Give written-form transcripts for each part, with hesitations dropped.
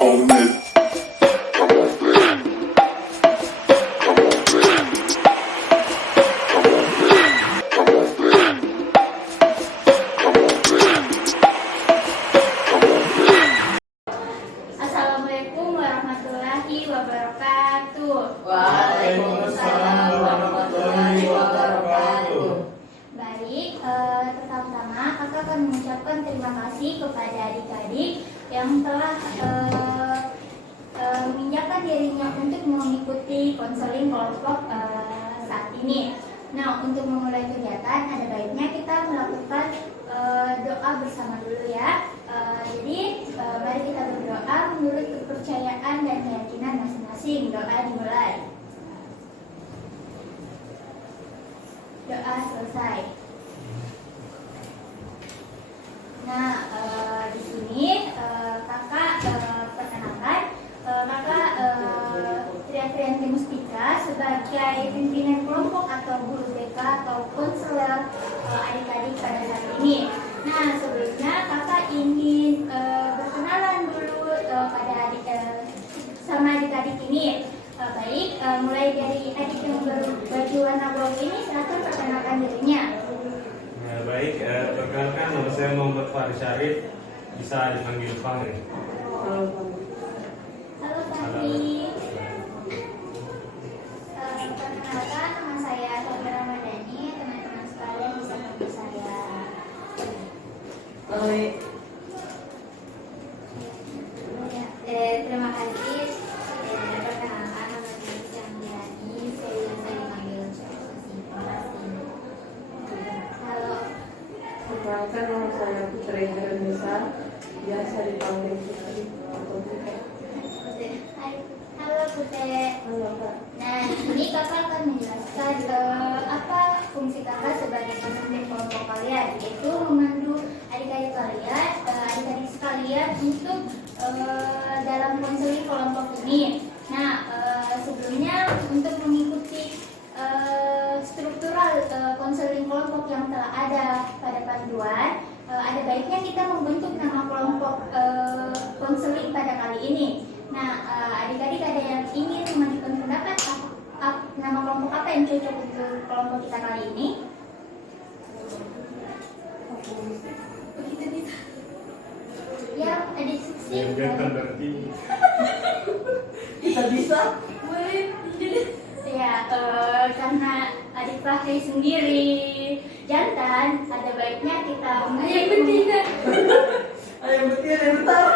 own it. Come on, baby. Come on, baby. Come on, baby. Come on, baby. Come on, baby. Come on, baby. Assalamualaikum warahmatullahi wabarakatuh. Waalaikumsalam warahmatullahi wabarakatuh. Baik, pertama-tama kakak akan mengucapkan terima kasih kepada adik-adik yang telah menginjakkan dirinya untuk mengikuti konseling kelompok saat ini. Nah, untuk memulai kegiatan ada baiknya kita melakukan doa bersama dulu ya. Jadi mari kita berdoa menurut kepercayaan dan keyakinan masing-masing. Doa dimulai. Doa selesai. Nah, di sini kakak perkenalkan kakak Triatrianti Mustika sebagai pimpinan kelompok atau guru BK atau konselor adik-adik pada saat ini. Nah, sebelumnya kakak ingin berkenalan dulu pada sama adik-adik ini. Baik, mulai dari adik yang berbaju warna gold ini, silakan perkenalkan dirinya. Baik, perkenalkan nama saya Muhammad Faris Syarif, bisa dipanggil Fahri. Halo Fahri. Perkenalkan nama saya Fahri Ramadhani, teman-teman sekalian bisa panggil saya. Terima kasih. Perkenalkan nama saya Chandani, saya biasa dipanggil Chandani. Halo. Perkenalkan nama saya Putri Herenisa, biasa dipanggil Putri atau Putri. Hai. Halo Putri. Halo Kak. Nah, di sini kakak akan menjelaskan apa fungsi kakak sebagai pemimpin kelompok kalian, yaitu memandu adik-adik kalian, adik-adik sekalian untuk dalam konseling kelompok ini. Nah, sebelumnya untuk mengikuti struktural konseling kelompok yang telah ada pada panduan, ada baiknya kita membentuk nama kelompok konseling pada kali ini. Nah, adik-adik ada yang ingin mengajukan pendapat nama kelompok apa yang cocok untuk kelompok kita kali ini? Ya, adik Susi. Yang jantan berarti Kita bisa? Boleh. Ya, karena adik Fahri sendiri jantan, ada baiknya kita Ayam betina, ayam bentar.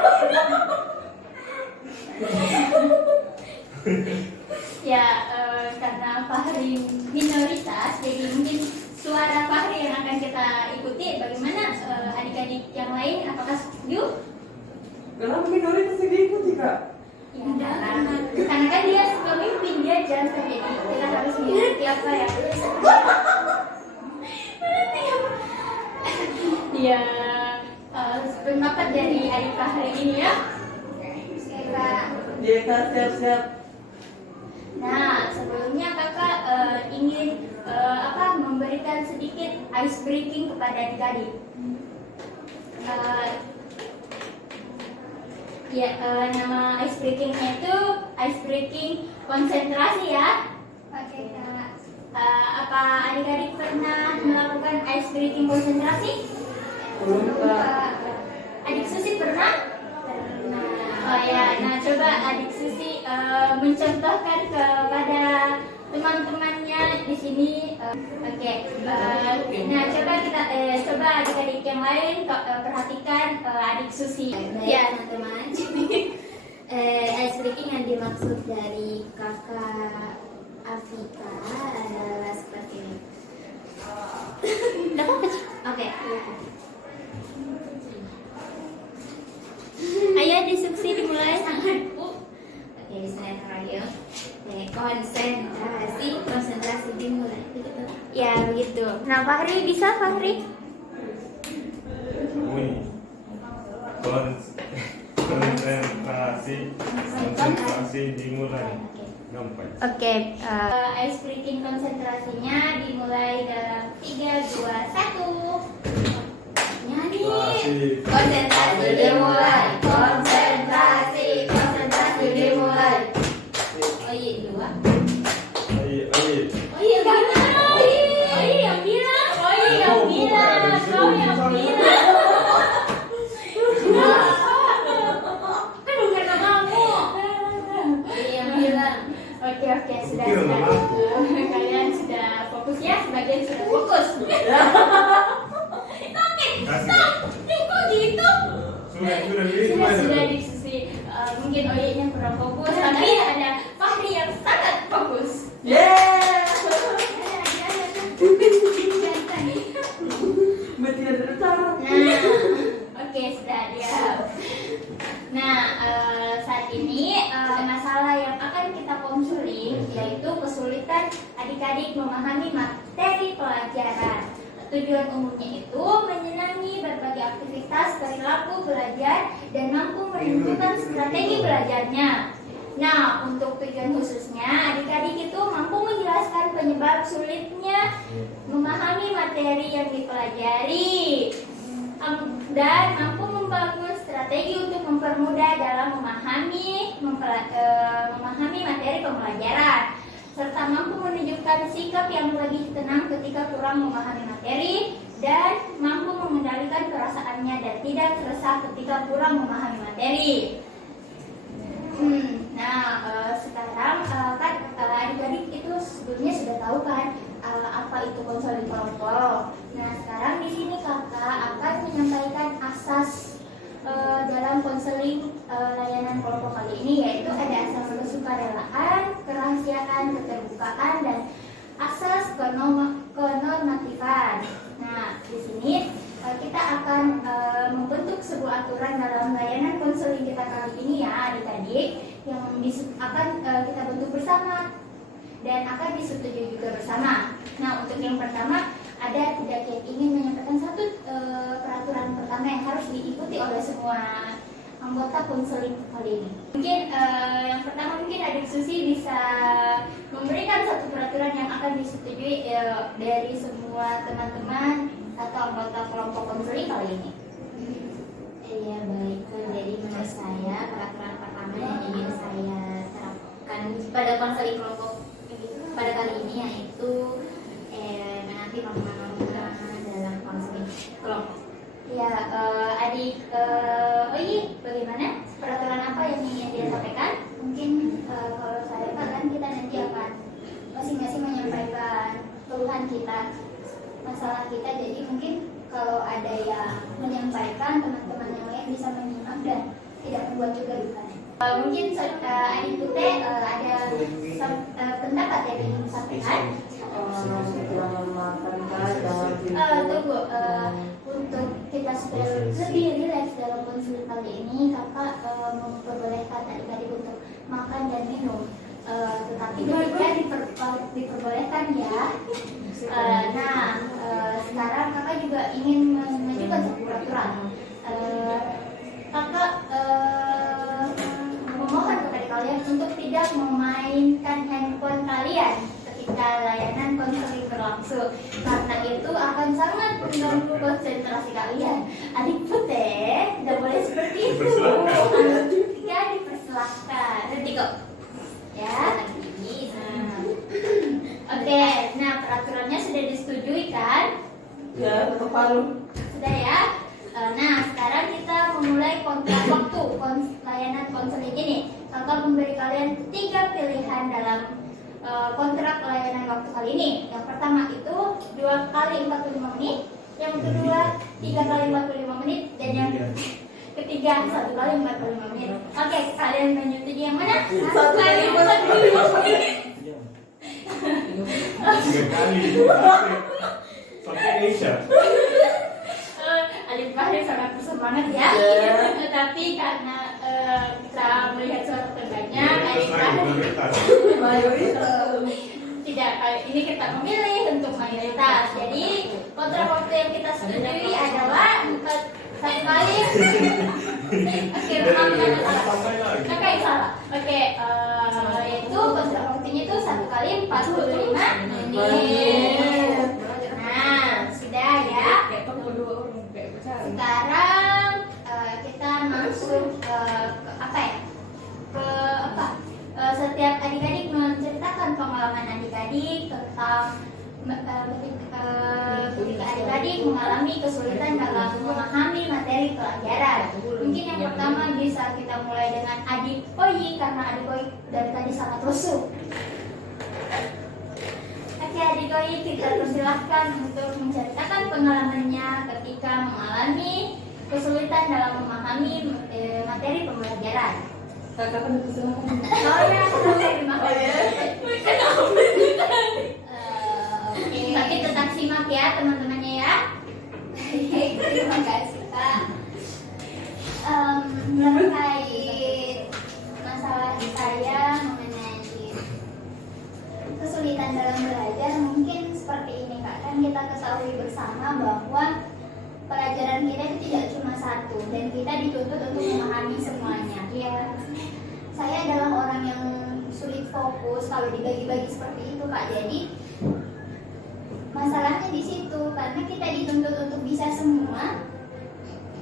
Ya, karena Fahri minoritas, jadi mungkin suara Fahri yang akan kita ikuti. Bagaimana adik-adik yang lain? Apakah setuju? Kenapa minoritas yang diikuti Kak? Ya, karena kan dia pemimpin, dia jantan, jadi kita harus mengikuti apa ya? Ya, pendapat dari adik Fahri ini ya. Kak. Iya Kak, siap-siap. Nah, sebelumnya kakak ingin memberikan sedikit ice breaking kepada adik-adik. Nama ice breakingnya itu ice breaking konsentrasi ya. Oke Kak. Apa adik-adik pernah melakukan ice breaking konsentrasi? Belum Kak. Adik Susi pernah? Oh ya, nah coba adik Susi mencontohkan kepada teman-temannya di sini. Oke. Nah coba kita coba adik-adik yang lain perhatikan adik Susi. Ya teman-teman, ice breaking yang dimaksud dari kakak Afika adalah seperti ini. Oke. Ayo diskusi dimulai. Oke, saya terakhir. Konsentrasi dimulai. Ya begitu. Nah Fahri bisa Fahri? konsentrasi dimulai. Gampang. Oke, ice breaking konsentrasinya dimulai dalam 3, 2, 1. Nyanyi. Konsentrasi dimulai. Konsentrasi. mungkin Oye-nya kurang fokus, tapi ada Fahri yang sangat fokus. Yeah. Nah, oke, sudah diam. Nah, saat ini masalah yang akan kita konseling yaitu kesulitan adik-adik memahami materi pelajaran. Tujuan umumnya itu menyenangi berbagai aktivitas perilaku belajar dan mampu menentukan strategi belajarnya. Nah, untuk tujuan khususnya, adik-adik itu mampu menjelaskan penyebab sulitnya memahami materi yang dipelajari dan mampu membangun strategi untuk mempermudah dalam memahami materi pembelajaran, serta mampu menunjukkan sikap yang lebih tenang ketika kurang memahami materi dan mampu mengendalikan perasaannya dan tidak resah ketika kurang memahami materi. Sekarang kan adik-adik itu sebelumnya sudah tahu kan apa itu konseling kelompok. Nah, sekarang di sini kakak akan menyampaikan asas dalam konseling layanan kelompok kali ini, yaitu ada asas kesukarelaan, kerahasiaan, keterbukaan, dan asas kenormatifan. Nah, di sini kita akan membentuk sebuah aturan dalam layanan konseling kita kali ini ya adik-adik, yang akan kita bentuk bersama dan akan disetujui juga bersama. Nah, untuk yang pertama, ada tidak yang ingin menyampaikan satu peraturan pertama yang harus diikuti oleh semua anggota konseling kali ini. Mungkin yang pertama mungkin Adik Susi bisa memberikan satu peraturan yang akan disetujui dari semua teman-teman atau anggota kelompok konseling kali ini. Iya, baik. Jadi menurut saya peraturan pertama yang ingin saya terapkan pada konseling kelompok pada kali ini yaitu menanti norma-norma dalam konseling kelompok. Ya, adik Oyi, bagaimana? Peraturan apa yang ingin dia sampaikan? Mungkin kalau saya kan kita nanti akan masing-masing menyampaikan keluhan kita, masalah kita. Jadi mungkin kalau ada yang menyampaikan, teman-teman yang lain bisa menyimak dan tidak membuat juga duka. Mungkin adik Pute ada pendapat yang ingin disampaikan. Tunggu, untuk kita supaya lebih rileks dalam konseling kali ini, kakak memperbolehkan adik-adik untuk makan dan minum, tetapi ketika diperbolehkan ya. Sekarang kakak juga ingin mengajukan satu peraturan. Kakak memohon kepada kalian untuk tidak memainkan handphone kalian ketika layanan konseling berlangsung, karena itu akan sangat mengganggu konsentrasi kalian. Adik Pute, tidak boleh seperti itu. Ya, dipersilahkan. Nanti kok. Ya. Oke, nah peraturannya sudah disetujui kan? Ya, terpalu. Sudah ya. Nah, sekarang kita memulai kontrak waktu layanan konseling ini. Kakak memberi kalian 3 pilihan dalam kontrak layanan waktu kali ini. Yang pertama itu 2 kali 45 menit, yang kedua 3 kali 45 menit, dan yang ketiga 1 kali 45 menit. Oke, kalian menyetujui yang mana? 1 kali 45 menit. 3 kali sampai Indonesia. Adik Fahri sangat bersemangat ya. Tapi karena kita melihat suara terbanya, Adik Fahri tidak, kali ini kita memilih untuk mayoritas. Jadi kontrak waktu yang kita setujui adalah 1 kali. Oke, kakak yang salah. Oke, yaitu kontrak waktunya itu 1 kali 45 menit. Nah, sudah ya. Sekarang kita masuk ke apa ya? Setiap adik-adik menceritakan pengalaman adik-adik tentang ketika adik-adik mengalami kesulitan dalam memahami materi pelajaran. Mungkin yang pertama bisa kita mulai dengan adik Oyi, karena adik Oyi dari tadi sangat rusuh. Oke, adik Oyi, kita persilahkan untuk menceritakan pengalamannya ketika mengalami kesulitan dalam memahami materi pembelajaran. Kakak kan dipersilakan. Oh ya, terima kasih. Oke. Tapi tetap simak ya teman-temannya ya. Terima kasih Kak. Terkait masalah saya mengenai kesulitan dalam belajar mungkin seperti ini Kak. Kan kita ketahui bersama bahwa pelajaran kita itu tidak cuma satu dan kita dituntut untuk memahami semuanya. Ya, saya adalah orang yang sulit fokus kalau dibagi-bagi seperti itu Kak. Jadi masalahnya di situ karena kita dituntut untuk bisa semua,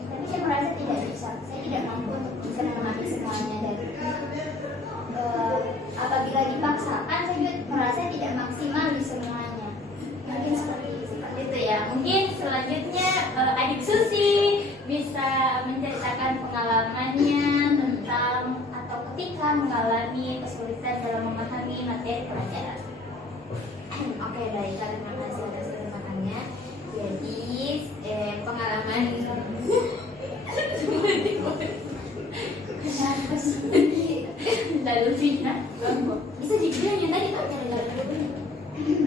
tapi saya merasa tidak bisa. Saya tidak mampu untuk bisa memahami semuanya dan apabila dipaksakan saya juga merasa tidak maksimal di semuanya. Mungkin seperti itu ya. Mungkin selanjutnya adik Susi bisa menceritakan pengalamannya tentang atau ketika mengalami kesulitan dalam memahami materi pelajaran. Oke, baik, terima kasih atas kesempatannya. Jadi pengalaman Lalu Vina, bisa dibilang yang tadi Kak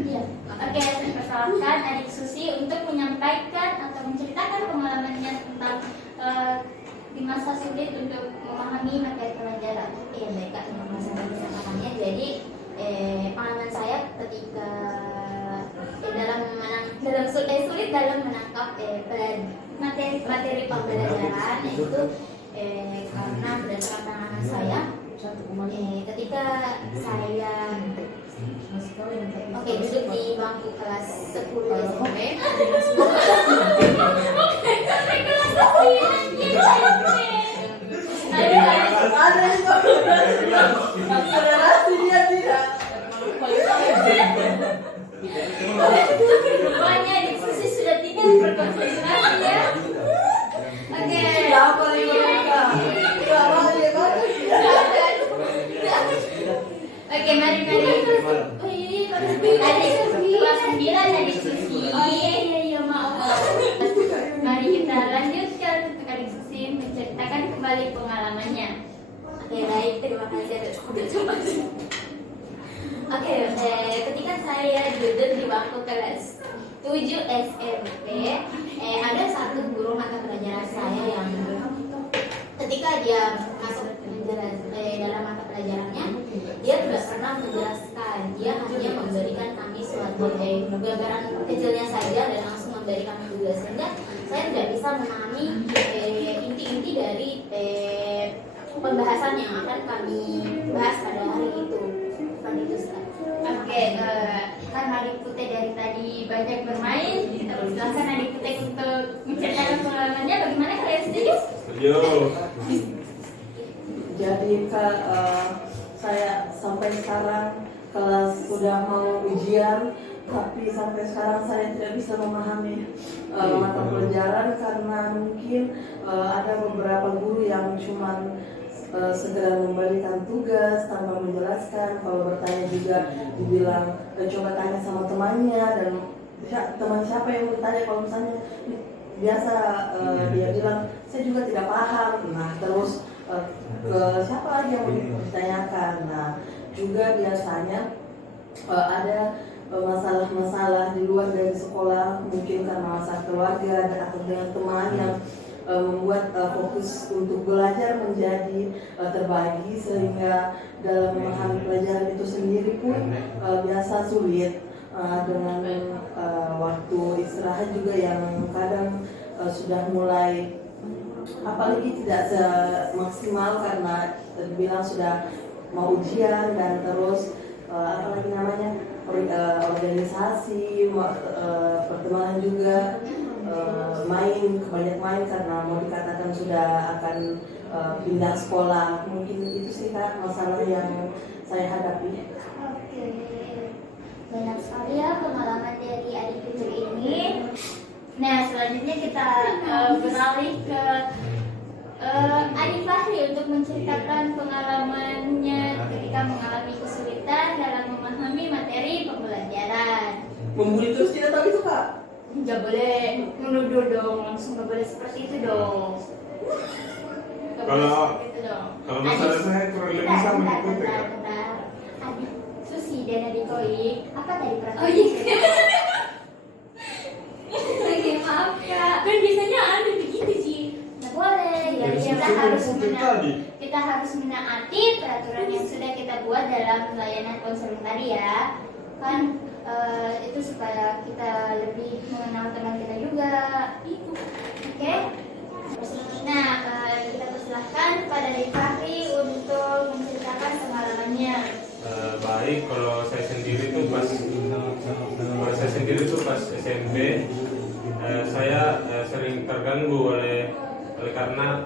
iya. Oke, saya persilahkan adik Susi untuk menyampaikan atau menceritakan pengalamannya tentang di masa sulit untuk memahami materi pelajaran. Iya baik Kak, terima kasih atas kesempatannya. Jadi pengalaman saya ketika sulit dalam menangkap materi pembelajaran itu karena berdasarkan pengalaman saya ketika saya duduk di bangku kelas 10 SMP. Ada yang akselerasi dia tidak. Rupanya adik Susi sudah tidak berkonsentrasi ya. Oke. Siapa yang mereka? Siapa yang bagus ya? Oke, mari. Adik kelas 9 adik Susi. Oh iya, maaf. Mari kita lanjutkan untuk adik Susi menceritakan kembali pengalamannya. Oke baik, terima kasih atas kesempatannya. Oke, ketika saya duduk di bangku kelas 7 SMP, ada satu guru mata pelajaran saya yang ketika dia masuk dalam mata pelajarannya, dia tidak pernah menjelaskan, dia hanya memberikan kami suatu gambaran kecilnya saja dan langsung memberikan tugas, sehingga saya tidak bisa memahami inti-inti dari pembahasan yang akan kami bahas pada hari itu. Seperti itu Ustaz. Oke, karena adik Putih dari tadi banyak bermain, kita persilahkan adik Putih untuk menceritakan pengalamannya. Bagaimana kalian setuju? Setuju. Jadi Kak, saya sampai sekarang kelas sudah mau ujian, tapi sampai sekarang saya tidak bisa memahami mata pelajaran karena mungkin ada beberapa guru yang cuman segera memberikan tugas tanpa menjelaskan. Kalau bertanya juga dibilang coba tanya sama temannya, dan teman siapa yang bertanya kalau misalnya biasa dia bilang saya juga tidak paham. Nah terus ke siapa lagi yang ditanyakan. Nah juga biasanya ada masalah-masalah di luar dari sekolah, mungkin karena masalah keluarga atau dengan teman yang membuat fokus untuk belajar menjadi terbagi, sehingga dalam memahami pelajaran itu sendiri pun biasa sulit, dengan waktu istirahat juga yang kadang sudah mulai, apalagi tidak semaksimal karena dibilang sudah mau ujian, dan terus apalagi namanya organisasi, pertemanan juga, banyak main karena mau dikatakan sudah akan pindah sekolah. Mungkin itu sih Kak masalah yang saya hadapi. Oke, banyak sekali ya pengalaman dari adik Putri ini. Nah, selanjutnya kita beralih ke Adik Fahri untuk menceritakan pengalamannya ketika mengalami kesulitan dalam memahami materi pembelajaran. Membuli terus tidak tahu itu Kak? Nggak boleh menuduh dong, langsung nggak boleh seperti itu dong. Nggak boleh Kalau seperti itu dong. masalah saya kurang tadi peraturan? Oh iya. Oke, maaf Kak. Kan biasanya ada begitu sih. Nggak boleh, ya Yang kita susu harus mungkin tadi. kita harus menaati peraturan yang sudah kita buat dalam layanan konseling tadi ya. Kan itu supaya kita lebih mengenal teman kita juga. Oke? Nah, kita persilahkan kepada Dik Fahri untuk menceritakan pengalamannya. Baik, kalau saya sendiri tuh pas SMP, saya sering terganggu oleh karena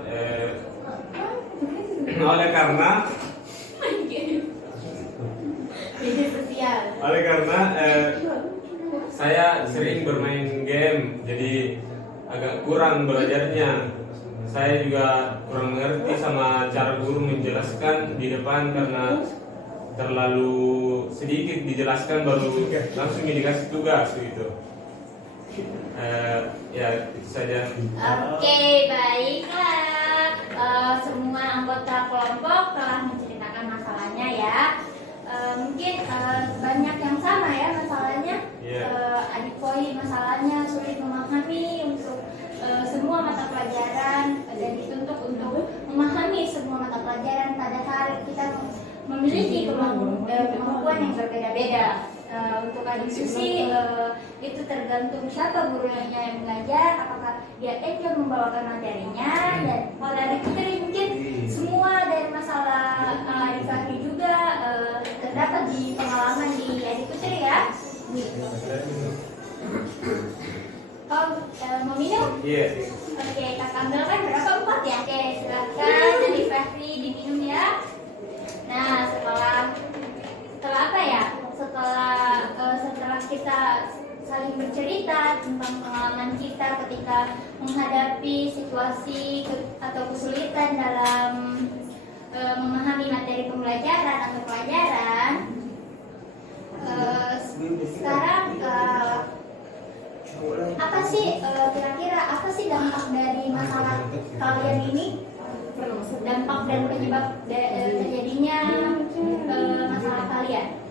Media sosial. Saya sering bermain game, jadi agak kurang belajarnya. Saya juga kurang mengerti sama cara guru menjelaskan di depan karena terlalu sedikit dijelaskan baru langsung dikasih tugas gitu. Ya itu saja. Oke, baiklah. Semua anggota kelompok telah menceritakan masalahnya ya. Mungkin banyak yang sama ya masalahnya. Iya. Adik Koi masalahnya sulit memahami untuk semua mata pelajaran dan dituntut untuk memahami semua mata pelajaran, padahal kita memiliki kemampuan yang berbeda-beda. Untuk adik Susi itu tergantung siapa gurunya yang mengajar, apakah dia enjoy membawakan materinya, dan kalau adik Putri mungkin semua dari masalah adik Fahri juga terdapat di pengalaman di adik Putri ya. Mau minum? Iya. Oke, kakak ambilkan berapa? 4 ya? Oke, silakan dari Fahri diminum ya. Nah, setelah apa ya? Setelah kita saling bercerita tentang pengalaman kita ketika menghadapi situasi atau kesulitan dalam memahami materi pembelajaran atau pelajaran, sekarang apa sih kira-kira apa sih dampak dari masalah kalian ini? Dampak dan penyebab terjadinya masalah kalian?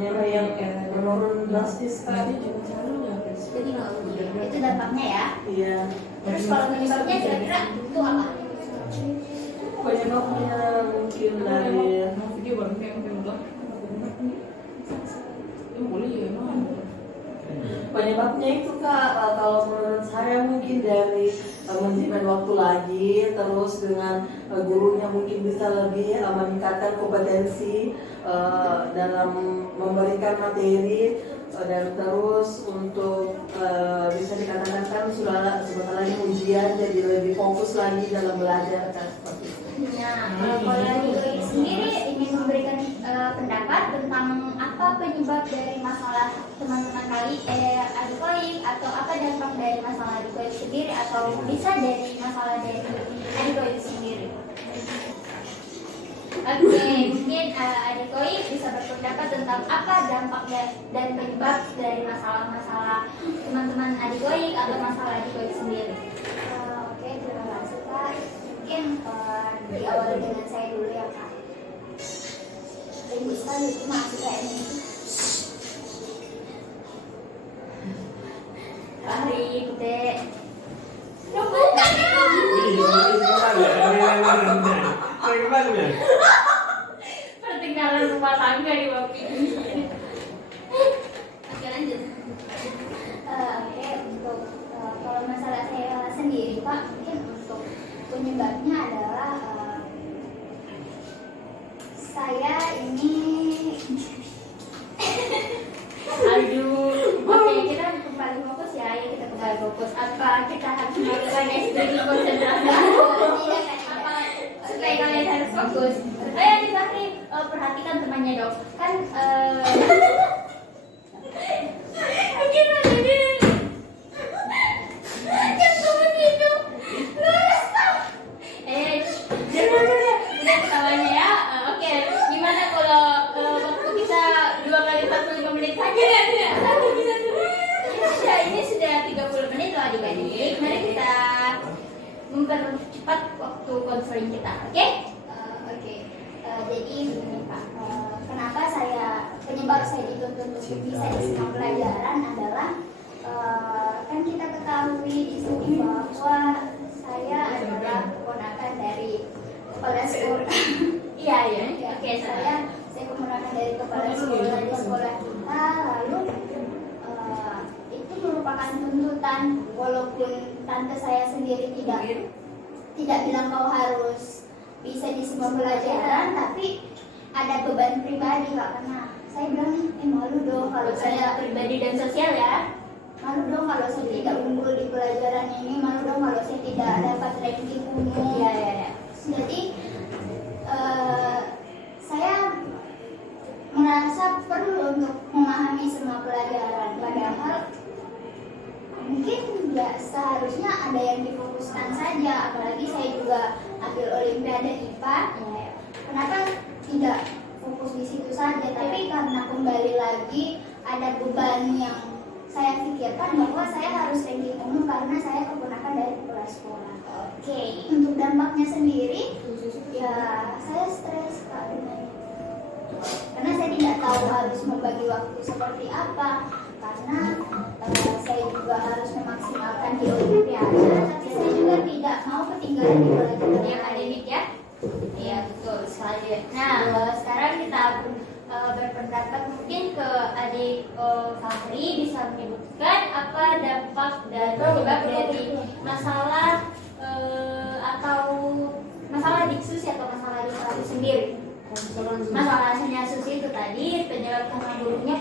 Yang menurun drastis tadi Jadi itu dampaknya ya. iya. Terus kalau penyebabnya kira-kira itu apa? Penyebabnya mungkin dari penyebabnya itu Kak, kalau menurut saya mungkin dari manajemen waktu lagi, terus dengan gurunya mungkin bisa lebih meningkatkan kompetensi dalam memberikan materi, dan terus untuk bisa dikatakan kan sudah sebentar lagi ujian, jadi lebih fokus lagi dalam belajar kan seperti itu. Nah, kalau dari sendiri ingin memberikan pendapat tentang apa penyebab dari masalah teman-teman adik Koi, atau apa dampak dari masalah adik Koi sendiri, atau bisa dari masalah dari adik Koi sendiri. Oke, mungkin adik Koi bisa berpendapat tentang apa dampak dan penyebab dari masalah-masalah teman-teman adik Koi atau masalah adik Koi sendiri. Oke, terima kasih Kak. Mungkin diawali dengan saya dulu ya Kak. Ibu sekali itu masih kayaknya itu. Fahri, Bude. Bukan itu. Pertinggalan rumah tangga di waktu ini. Oke, lanjut. Oke, untuk kalau masalah saya sendiri Pak, mungkin untuk penyebabnya adalah saya ini aduh, oke, kita kembali fokus ya, ayo kita kembali fokus. Apa kita harus melakukan SD konsentrasi apa supaya kalian harus fokus? Ayo Adik Fahri, perhatikan temannya dong, kan gimana ini? Jangan seperti itu, lurus Pak. Jangan ketawanya ya. Oke, gimana kalau waktu kita 2 kali 45 menit saja? Ya, ini sudah 30 menit loh adik-adik. Mari kita mempercepat waktu konseling kita, oke? Oke. Jadi begini Pak, kenapa penyebab saya dituntut untuk bisa di semua pelajaran adalah kan kita ketahui di sini bahwa saya adalah keponakan dari kepala sekolah. Iya ya. Oke, saya keponakan dari kepala sekolah di sekolah kita. Lalu itu merupakan tuntutan, walaupun tante saya sendiri tidak bilang kau harus bisa di semua pelajaran, tapi ada beban pribadi Kak, karena saya bilang malu dong kalau saya pribadi dan sosial ya, malu dong kalau saya tidak unggul di pelajaran ini, malu dong kalau saya tidak dapat ranking umum. Ya. Jadi saya merasa perlu untuk memahami semua pelajaran, padahal mungkin ya seharusnya ada yang difokuskan saja, apalagi saya juga ambil Olimpiade IPA. Kenapa tidak fokus di situ saja, tapi karena kembali lagi ada beban yang saya pikirkan bahwa saya harus ranking umum karena saya keponakan dari kepala sekolah. Oke, untuk dampaknya sendiri ya saya stres Kak, karena saya tidak tahu harus membagi waktu seperti apa, karena saya juga harus memaksimalkan di Olimpiade, tapi saya juga tidak mau ketinggalan di pelajaran yang akademik ya. Iya betul sekali. Nah sekarang kita berpendapat, mungkin ke adik Fahri bisa menyebutkan apa dampak dan penyebab dari masalah atau masalah diksus atau masalah di kelas sendiri. Masalahnya Susi itu tadi penyebab karena gurunya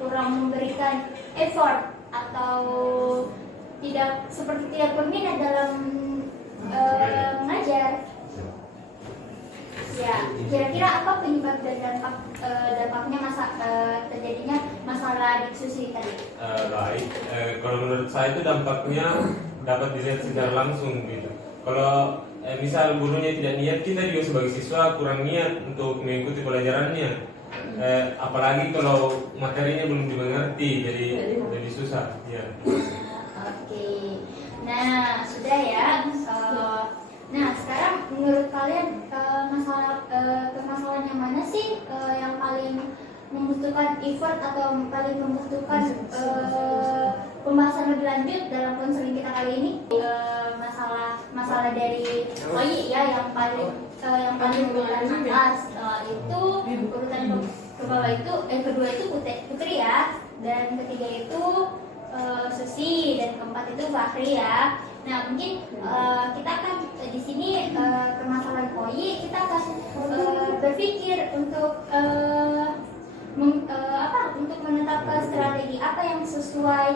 kurang memberikan effort atau seperti tidak berminat dalam mengajar. Ya, kira-kira apa penyebab dan dampaknya terjadinya masalah diksusi tadi? Baik, kalau menurut saya itu dampaknya dapat dilihat secara langsung gitu. Kalau misal gurunya tidak niat, kita juga sebagai siswa kurang niat untuk mengikuti pelajarannya. Apalagi kalau materinya belum dimengerti, jadi lebih susah. Ya. Oke, nah sudah ya. Nah sekarang menurut kalian permasalahan yang mana sih yang paling membutuhkan effort atau paling membutuhkan pembahasan lebih lanjut dalam konseling kita kali ini? Masalah dari OI ya yang paling urutan atas itu urutan ke bawah itu kedua itu Putri ya, dan ketiga itu Susi, dan keempat itu Fahri ya. Nah mungkin kita akan di sini permasalahan OI kita akan berpikir untuk untuk menetapkan strategi apa yang sesuai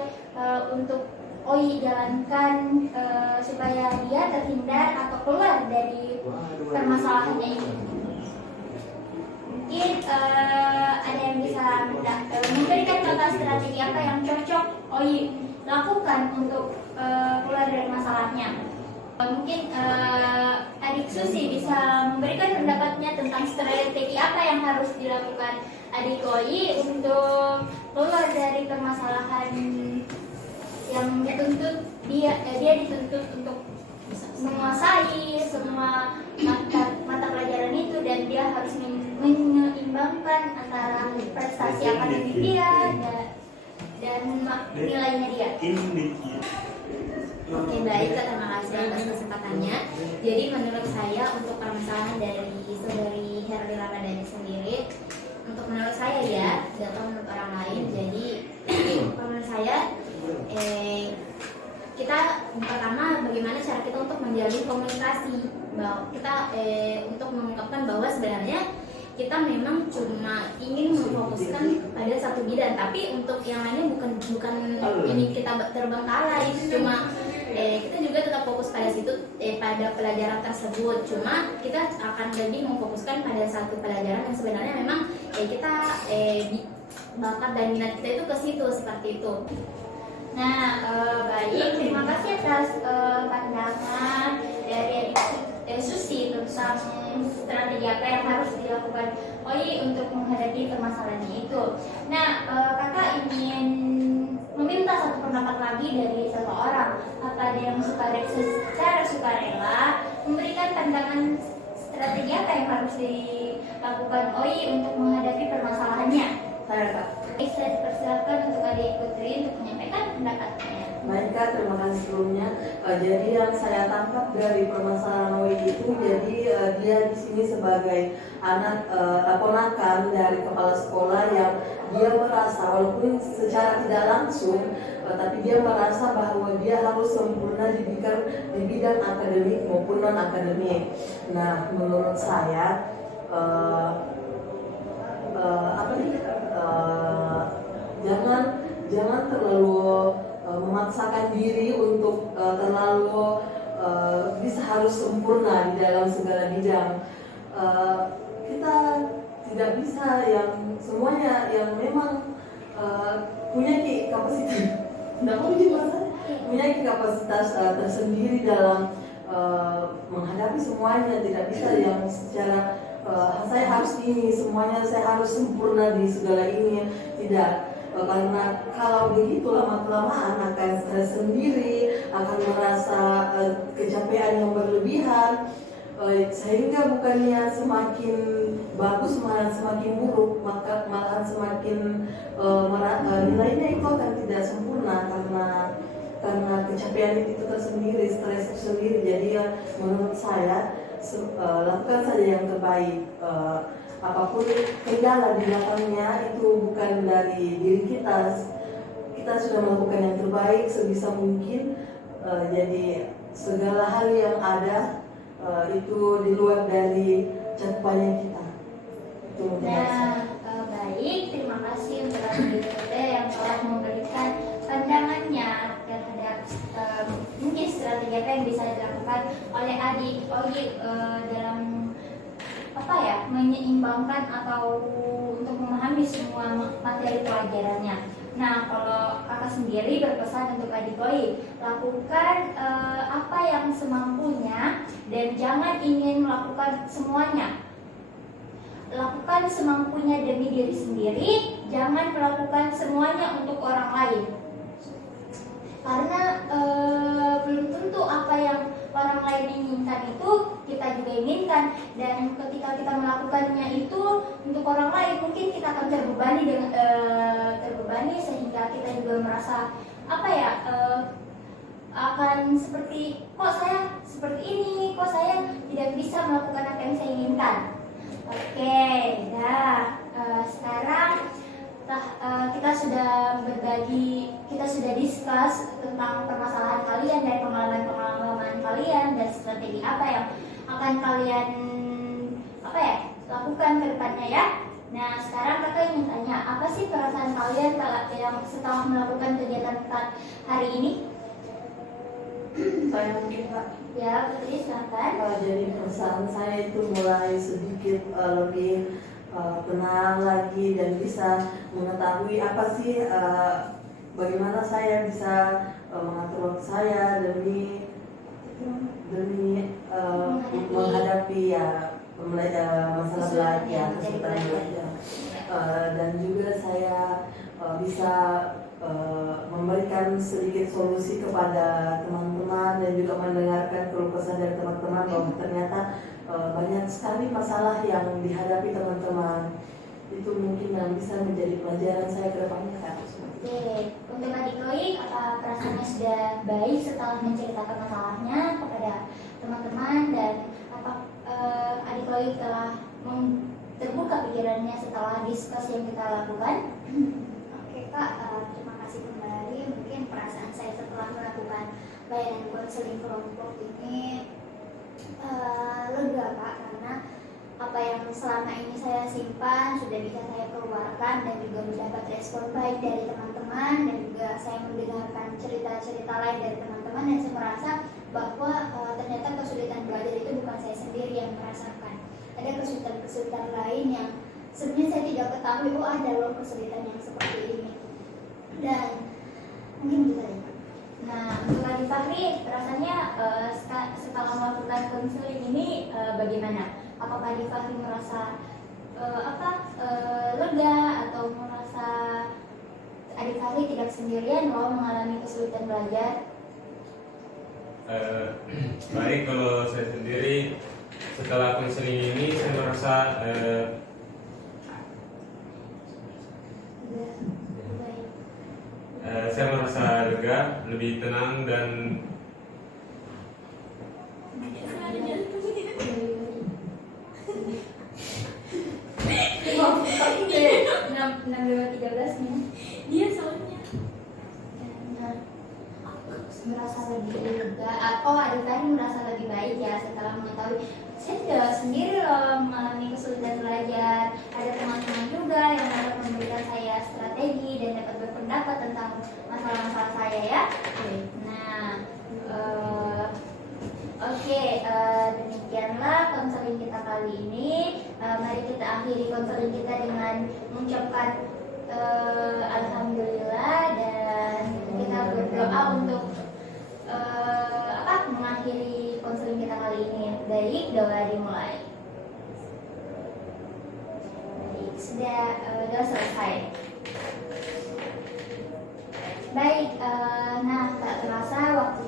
untuk OI jalankan supaya dia terhindar atau keluar dari permasalahannya ini. Mungkin ada yang bisa memberikan contoh strategi apa yang cocok OI lakukan untuk keluar dari masalahnya. Mungkin adik Susi bisa memberikan pendapatnya tentang strategi apa yang harus dilakukan adik OI untuk keluar dari permasalahan yang dituntut dia dituntut untuk menguasai semua mata pelajaran itu, dan dia harus menyeimbangkan antara prestasi akademik dia dan nilainya dia. Oke baik, terima kasih atas kesempatannya. Jadi menurut saya untuk permasalahan dari saudari Herli Ramadhani sendiri, untuk menurut saya ya, tidak tahu menurut orang lain. Jadi menurut saya kita pertama bagaimana cara kita untuk menjalin komunikasi, bahwa kita untuk mengungkapkan bahwa sebenarnya kita memang cuma ingin memfokuskan pada satu bidang, tapi untuk yang lainnya bukan ini kita terbengkalai, cuma kita juga tetap fokus pada situ pada pelajaran tersebut, cuma kita akan lebih memfokuskan pada satu pelajaran yang sebenarnya memang kita bakat dan minat kita itu ke situ, seperti itu. Nah, baik, terima kasih atas pandangan dari Susi tentang strategi apa yang harus dilakukan OI untuk menghadapi permasalahannya itu. Nah, kakak ingin meminta satu pendapat lagi dari seseorang. Apa ada yang secara sukarela memberikan pandangan strategi apa yang harus dilakukan OI untuk menghadapi permasalahannya? Saya Kak. Saya persilakan untuk adik Putri untuk menyampaikan pendapatnya. Baik Kak, terima kasih sebelumnya. Jadi yang saya tangkap dari permasalahan Wi itu, jadi dia di sini sebagai anak ponakan dari kepala sekolah yang dia merasa walaupun secara tidak langsung, tapi dia merasa bahwa dia harus sempurna di bidang akademik maupun non akademik. Nah, menurut saya jangan terlalu memaksakan diri untuk terlalu bisa harus sempurna di dalam segala bidang. Kita tidak bisa yang semuanya yang memang punya kapasitas, punya kapasitas tersendiri dalam menghadapi semuanya. Tidak bisa yang secara saya harus ini semuanya, saya harus sempurna di segala ini. Tidak, karena kalau begitu lama-kelamaan akan stres sendiri, akan merasa kecapean yang berlebihan, sehingga bukannya semakin bagus malah semakin buruk, maka malahan semakin nilainya itu akan tidak sempurna karena kecapean itu tersendiri, stres itu sendiri. Jadi menurut saya lakukan saja yang terbaik. Apapun kendala di belakangnya itu bukan dari diri kita. Kita sudah melakukan yang terbaik sebisa mungkin. Jadi segala hal yang ada itu di luar dari cakupannya kita. Itu mungkin. Baik, terima kasih untuk adik Putri yang telah memberikan pandangannya terhadap mungkin strategi apa yang bisa dilakukan oleh adik Ogi dalam menyeimbangkan atau untuk memahami semua materi pelajarannya. Nah, kalau kakak sendiri berpesan untuk adik Ogi, lakukan apa yang semampunya dan jangan ingin melakukan semuanya. Lakukan semampunya demi diri sendiri, jangan melakukan semuanya untuk orang lain. Karena belum tentu apa yang orang lain inginkan itu kita juga inginkan, dan ketika kita melakukannya itu untuk orang lain mungkin kita akan terbebani sehingga kita juga merasa akan seperti kok saya seperti ini, kok saya tidak bisa melakukan apa yang saya inginkan. Oke, sekarang kita sudah berbagi, kita sudah discuss tentang permasalahan kalian dari pengalaman kalian dan strategi apa yang akan kalian lakukan ke depannya ya. Nah, sekarang kakak ingin tanya, apa sih perasaan kalian yang setelah melakukan kegiatan hari ini? Saya mungkin Kak. Ya, Putri silakan. Jadi perasaan saya itu mulai sedikit lebih tenang lagi dan bisa mengetahui apa sih bagaimana saya bisa mengatur waktu saya demi menghadapi masalah belajar, kesulitan belajar, dan juga saya bisa memberikan sedikit solusi kepada teman-teman dan juga mendengarkan keluh kesah dari teman-teman bahwa ternyata banyak sekali masalah yang dihadapi teman-teman. Itu mungkin yang bisa menjadi pelajaran saya ke depannya Kak. Oke, untuk adik Chloe, apa perasaannya sudah baik setelah menceritakan masalahnya kepada teman-teman, dan apa adik Chloe telah terbuka pikirannya setelah diskusi yang kita lakukan? Oke Kak, terima kasih kembali. Mungkin perasaan saya setelah melakukan layanan konseling kelompok ini lega Kak, karena apa yang selama ini saya simpan sudah bisa saya keluarkan dan juga mendapat respon baik dari teman-teman, dan juga saya mendengarkan cerita-cerita lain dari teman-teman, dan saya merasa bahwa ternyata kesulitan belajar itu bukan saya sendiri yang merasakan. Ada kesulitan-kesulitan lain yang sebenarnya saya tidak ketahui, ada loh kesulitan yang seperti ini. Dan mungkin gitu ya. Nah, untuk adik Fahri, rasanya setelah melakukan konseling ini bagaimana? Apakah adik Fahri merasa lega atau merasa adik Fahri tidak sendirian loh mengalami kesulitan belajar? Baik, kalau saya sendiri setelah konseling ini saya merasa merasa lega, lebih tenang dan enam lewat 13 nih. Dia soalnya Merasa lebih lega. Oh, adik tadi merasa lebih baik ya setelah mengetahui saya tidak sendiri loh mengalami kesulitan belajar. Ada teman-teman juga yang dapat memberikan saya strategi dan dapat berpendapat tentang masalah-masalah saya ya. Nah, oke, demikianlah konseling kita kali ini. Mari kita akhiri konseling kita dengan mengucapkan alhamdulillah dan kita berdoa untuk mengakhiri konseling kita kali ini. Baik, doa dimulai. Baik, sudah selesai. Baik, nah tak terasa waktu